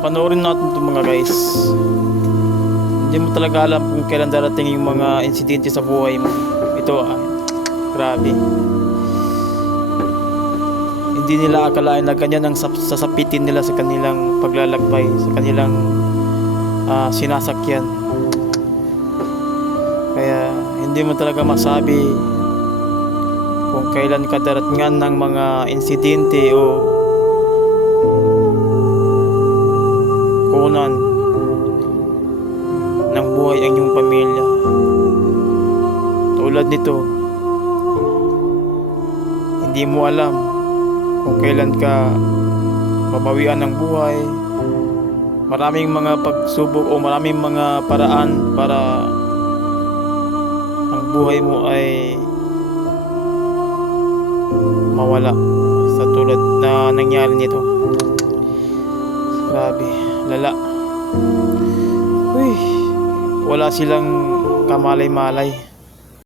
Panoorin natin ito mga guys. Hindi mo talaga alam kung kailan darating yung mga insidente sa buhay mo. Ito grabe. Hindi nila akalain na ganyan ang sasapitin nila sa kanilang paglalakbay, sa kanilang sinasakyan. Kaya hindi mo talaga masabi kung kailan ka daratingan ng mga insidente o kunan ng buhay ang iyong pamilya. Tulad nito, hindi mo alam kung kailan ka mabawian ng buhay. Maraming mga pagsubok o maraming mga paraan para ang buhay mo ay mawala sa tulad na nangyari nito. Grabe, lala. Uy, wala silang kamalay-malay.